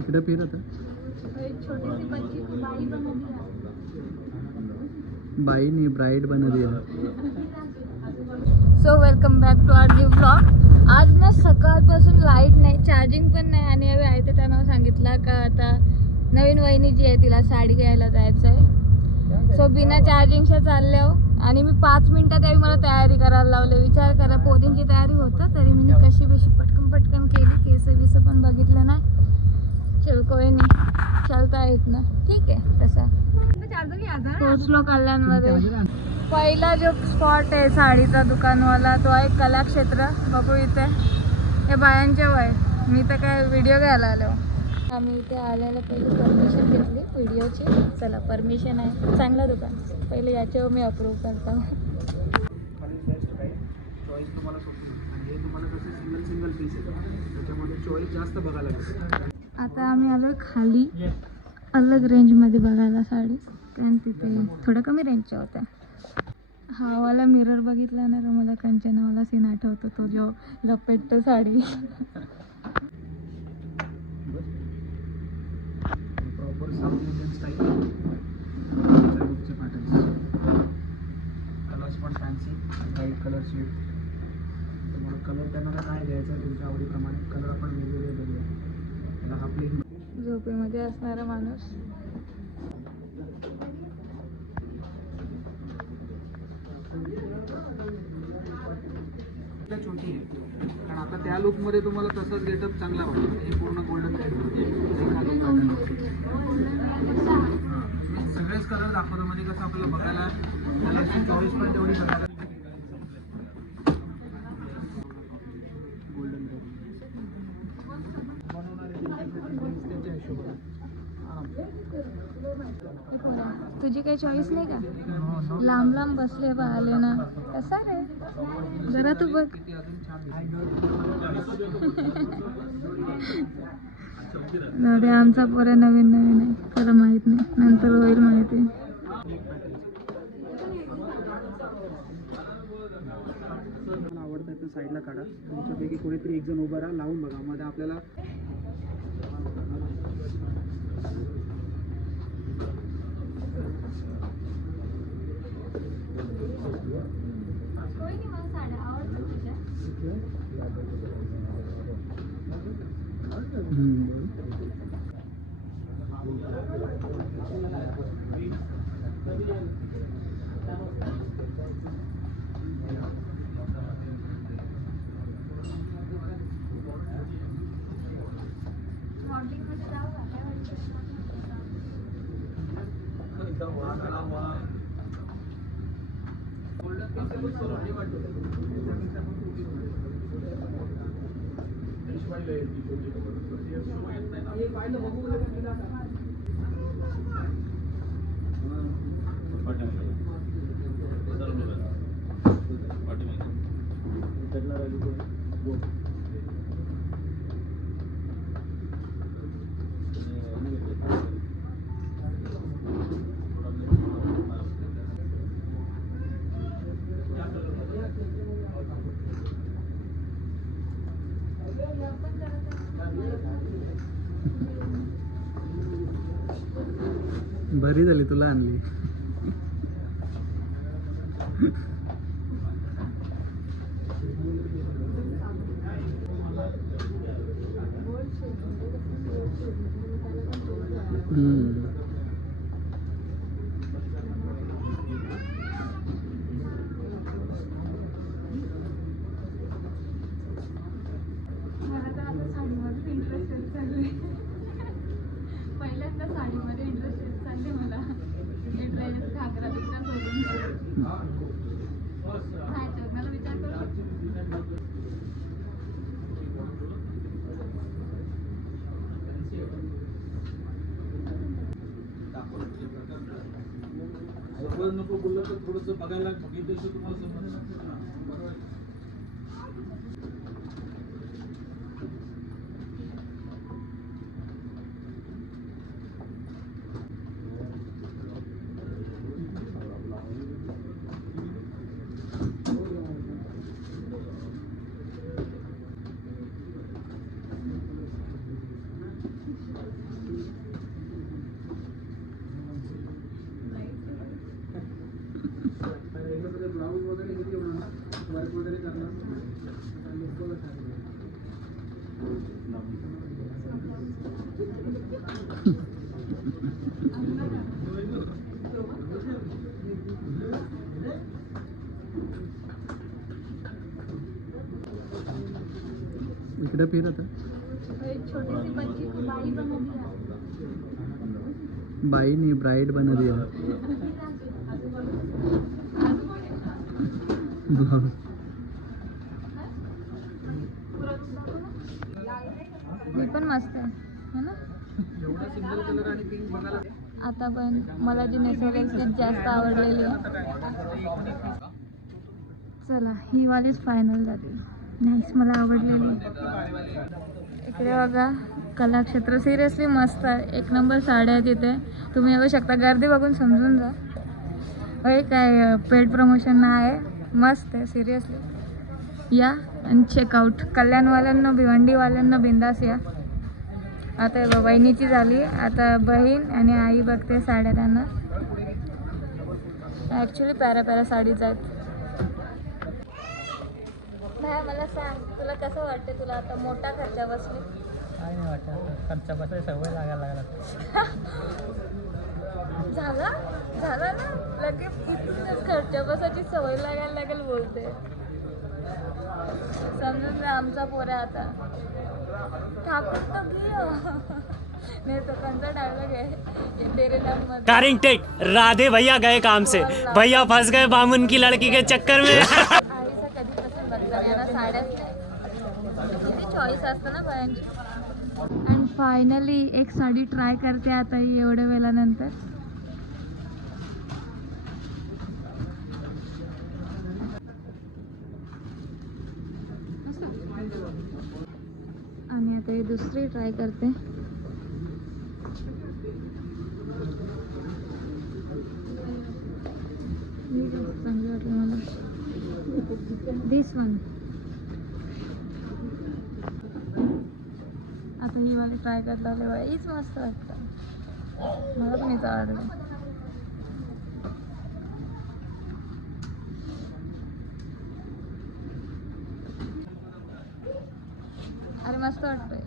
इकडे फिर आता. छोटी सी बच्ची बाई बना दिया. बाई नहीं ब्राइड बना दिया. So welcome back to our new blog. आज ना सकाळपासून लाईट नाही, चार्जिंग पण नाही आणि हवे आहे ते त्यांना सांगितलं का आता नवीन वहिनी जी आहे तिला साडी घ्यायला जायचं आहे. सो बिना चार्जिंगच्या चालले हो आणि मी 5 मिनिटात यावी मला तयारी करायला लावले. विचार करा पोरींची तयारी होतं तरी मी कशी बेशी पटकन केली. केस बिस पण बघितलं ना. चल कोई नाही, चलता येत ना. ठीक आहे तसा. पोचलो कल्याणमध्ये. पहिला जो स्पॉट आहे साडीचा दुकानवाला तो आहे कलाक्षेत्र. बघू इथे हे बायांचे वय. मी तर काय व्हिडिओ घ्यायला आलो. आम्ही इथे आल्याला पहिले परमिशन घेतली व्हिडिओची. चला परमिशन आहे, चांगलं दुकान. पहिले याच्यावर मी अप्रूव्ह करतो. चॉईस तुम्हाला हे तुम्हाला कसं सिंगल पीस आहे त्याच्यामध्ये चॉईस जास्त बघायला लागते. आता आम्ही आलो खाली अलग रेंजमध्ये बघायला साडी, कारण तिथे थोडं कमी रेंजच्या होत्या. हा वाला मिरर बघितला ना तर मला कंचनावाला सीन आठवतो, तो जो लपेटतो sari. Proper south Indian style colours पण फॅन्सी व्हाईट कलर शेड. तुम्हाला कलर त्यांना काय घ्यायचा आहे तुमच्या आवडीप्रमाणे कलर आपण वेगवेगळे बघूया. त्याला आपली झोपेमध्ये असणारा माणूस. छोटी आहे कारण आता त्या लुकमध्ये तुम्हाला तसंच गेटअप चांगला वाटतो. हे पूर्ण गोल्डन सगळेच कलर दाखवतो म्हणजे कसं आपल्याला बघायला कलरची चॉईस पण तेवढी बघायला. गोल्डन त्यांच्या हिशोबाने तुझी काही चॉईस नाही का? लांब बसले बा आले ना. कसा रे जरा तू बघ. आमचा पोरे नवीन आहे, खरं माहित नाही, नंतर होईल माहिती. आवडतं तर साईडला काढा. तुमच्यापैकी कोणीतरी एक जण उभा राहा, लावून बघा. मध्ये आपल्याला बरी झाली तुला आणली. पहिल्यांदा साडीमध्ये इंटरेस्ट येत चालले मला. ड्रेस घागरा बिगरा सोडून मला विचार करू. नको बोललं तर थोडंसं बघायला बघितलं तर तुम्हाला समजलं. इकडे फिर आता. छोटी सी बच्ची को बाई बना दिया. बाई नहीं ब्राइड बना दिया. ही पण मस्त आहे है ना. एवढा सिंगल कलर आणि पिंक बघायला. आता पण मला जी नेसलेली ती जास्त आवडलेली आहे. चला ही वालीच फायनल झाली. नाईस, मला आवडलेली. इकडे बघा कलाक्षेत्र सिरियसली मस्त आहे. एक नंबर साड्या आहेत इथे. तुम्ही येऊ शकता. गर्दी बघून समजून जा. होय काय पेड प्रमोशन नाही आहे. मस्त आहे सिरियसली. या आणि चेकआउट. कल्याणवाल्यांना भिवंडीवाल्यांना बिंदास या. आता वहिनीची झाली. आता बहीण आणि आई बघते साड्या त्यांना. ॲक्च्युली पॅरा साडीच आहेत. नाही मला सांग तुला कसं वाटते. तुला आता मोठा खर्चा बसले. काय नाही वाटत. खर्चा बसायची सवय लागायला लागला. झाला ना लगेच इथूनच खर्चा बसायची सवय लागायला लागेल बोलते. समजून जा आमचा पोऱ्या आता. ठाकूर तो नहीं तो कंचा डायलॉग है ये तेरे नाम मत. कारिंग टेक राधे भैया गए काम से. भैया फंस गए बामुन की लड़की के चक्कर में. आईचा कधीपासून बदला नाही ना. साड्याच नाही. किती चॉईस असतं ना बायांची. अँड फायनली एक साडी ट्राय करते आता ही एवढ्या वेळानंतर. आणि आता ही दुसरी ट्राय करते. चांगली वाटली मला. दिस वन. आता ही वाली ट्राय करायला लागले. हीच मस्त वाटतं. मला पण हीच आवडलं. अरे मस्त वाटतंय.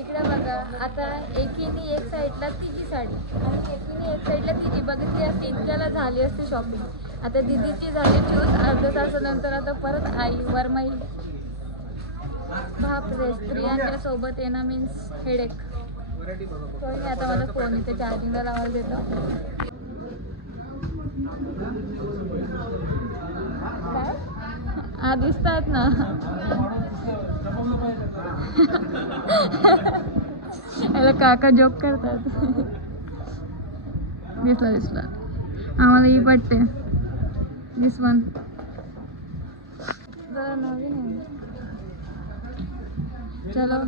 इकडे बघा आता एकीने एक साईडला तिची साडी आणि एकीने एक साईडला तिची बघितली असते. इतक्याला झाली असते शॉपिंग. आता दिदीची झाली चूज. अर्ध्या तासानंतर आता परत आई वरमाई. बापरे स्त्रियांच्या सोबत येणं मीन्स हेडेक. कोणी आता मला फोन इथे चार्जिंगला लावायला देतो. काय हा दिसतात ना. याला काका जोक करतात. दिसला आम्हाला ही पटते. दिस वन जरा नवीन आहे. चलो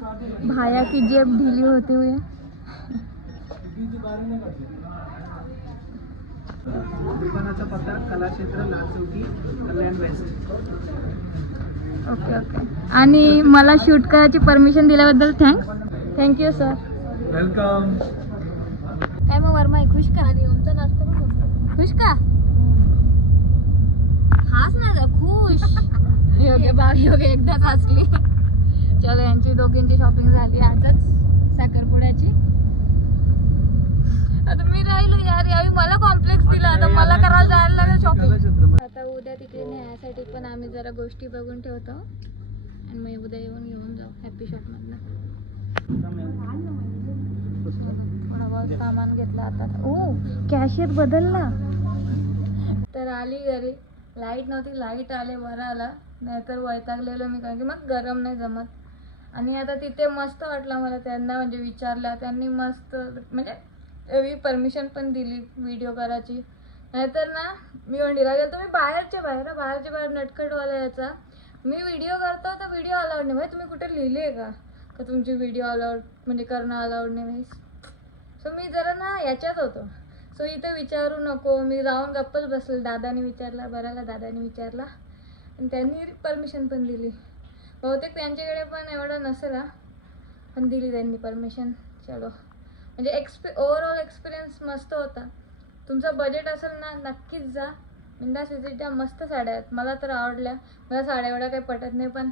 भाया की जेब ढीली होते हुए. दुकानाचा पत्ता कलाक्षेत्र लाचौटी कल्याण वेस्ट. Okay okay. आणि मला शूट करायची परमिशन दिल्याबद्दल थँक्यू सर. वेलकम. काय मग वर्मा खुश का. खुश का. हाच ना खुश. योग्य बाग योग्य एकदाच हसली. चलो यांची दोघींची शॉपिंग झाली आजच साखरपुड्याची. आता मी राहिलो यार. यावेळी मला कॉम्प्लेक्स दिला. आता मला करायला जायला लागेल शॉपिंग. आता उद्या तिकडे न्यायासाठी पण आम्ही जरा गोष्टी बघून ठेवतो आणि मग उद्या येऊन घेऊन जाऊ हॅपी शॉपमधनं. थोडा बहुत सामान घेतलं आता. ओ कॅशियर बदलला. तर आली घरी. लाईट नव्हती. लाईट आले बरं आला. नाहीतर वैतागलेलो मी कारण की मग गरम नाही जमत. आणि आता तिथे मस्त वाटलं मला. त्यांना म्हणजे विचारलं. त्यांनी मस्त म्हणजे एवढी परमिशन पण दिली व्हिडिओ करायची. नाहीतर ना मी वंडीला गेलो. तुम्ही बाहेरच्या बाहेर नटखटवाला याचा मी व्हिडिओ करतो तर व्हिडिओ अलाउड नाही. भाई तुम्ही कुठे लिहिले आहे का तुमची व्हिडिओ अलाउड म्हणजे करणं अलाउड नाही भाई. सो मी जरा ना याच्यात होतो. सो इथं विचारू नको. मी जाऊन गप्पच बसले. दादाने विचारला बराला. दादाने विचारला आणि त्यांनी परमिशन पण दिली. बहुतेक त्यांच्याकडे पण एवढं नसेल पण दिली त्यांनी परमिशन. चलो म्हणजे ओव्हरऑल एक्सपिरियन्स मस्त होता. तुमचं बजेट असेल ना नक्कीच जा. बिंदास विजिट द्या. मस्त साड्या आहेत. मला तर आवडल्या. मला साड्या एवढ्या काही पटत नाही पण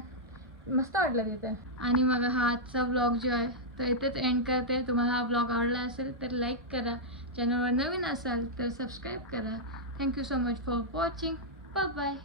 मस्त वाटलं तिथे. आणि मग हा आजचा ब्लॉग जो आहे तो इथेच एंड करते. तुम्हाला हा ब्लॉग आवडला असेल तर लाईक करा, चॅनलवर नवीन असाल तर सबस्क्राईब करा. Thank you so much for watching. Bye bye.